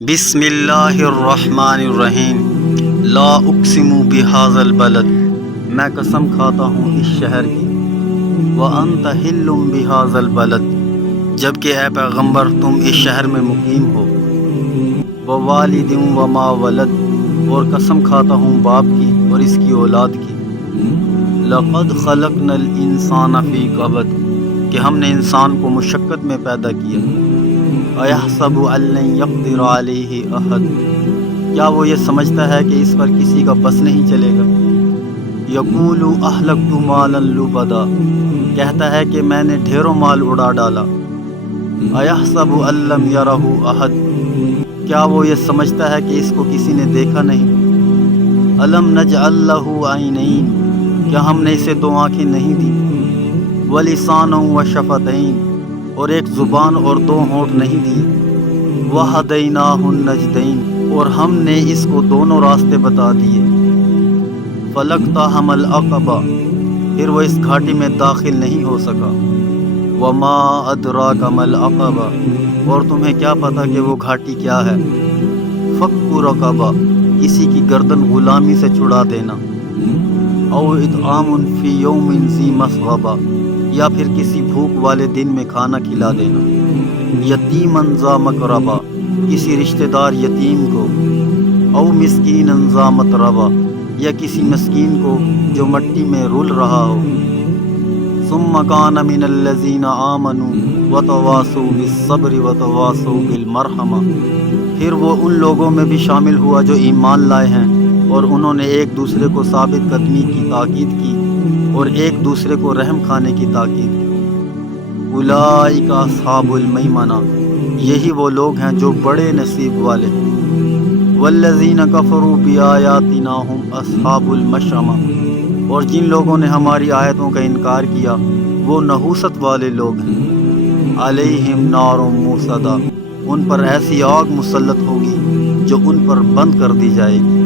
بسم اللہ الرحمن الرحیم لا اقسم بہذا البلد، میں قسم کھاتا ہوں اس شہر کی، وانت حل بہذا البلد، جبکہ اے پیغمبر تم اس شہر میں مقیم ہو، ووالد وما ولد، اور قسم کھاتا ہوں باپ کی اور اس کی اولاد کی، لقد خلقنا الانسان فی کبد، کہ ہم نے انسان کو مشقت میں پیدا کیا، ایحسب ان لن یقدر علیہ احد، کیا وہ یہ سمجھتا ہے کہ اس پر کسی کا بس نہیں چلے گا، یقول اہلکت مالا لبدا، کہتا ہے کہ میں نے ڈھیروں مال اڑا ڈالا، ایحسب ان لم یرہ احد، کیا وہ یہ سمجھتا ہے کہ اس کو کسی نے دیکھا نہیں، الم نجعل لہ عینین، کیا ہم نے اسے دو آنکھیں نہیں دی، ولسانا وشفتین، اور ایک زبان اور دو ہونٹ نہیں دیے، وہدیناہ النجدین، اور ہم نے اس کو دونوں راستے بتا دیے، فلاقتحم العقبہ، پھر وہ اس گھاٹی میں داخل نہیں ہو سکا، وما ادراک ما العقبہ، اور تمہیں کیا پتا کہ وہ گھاٹی کیا ہے، فک رقبہ، کسی کی گردن غلامی سے چھڑا دینا، او اطعام فی یوم ذی مسغبہ، یا پھر کسی بھوک والے دن میں کھانا کھلا دینا، یتیما ذا مقربہ، کسی رشتہ دار یتیم کو، او مسکینا ذا متربہ، یا کسی مسکین کو جو مٹی میں رل رہا ہو، ثم کان من الذین آمنوا وتواصوا بالصبر وتواصوا بالمرحمہ، پھر وہ ان لوگوں میں بھی شامل ہوا جو ایمان لائے ہیں اور انہوں نے ایک دوسرے کو ثابت قدمی کی تاکید کی اور ایک دوسرے کو رحم کھانے کی تاکید کی، اولئک اصحاب المیمنہ، یہی وہ لوگ ہیں جو بڑے نصیب والے ہیں، والذین کفروا بآیاتنا ھم اصحاب المشأمہ، اور جن لوگوں نے ہماری آیتوں کا انکار کیا وہ نحوست والے لوگ ہیں، علیہم نار موصدہ، ان پر ایسی آگ مسلط ہوگی جو ان پر بند کر دی جائے گی۔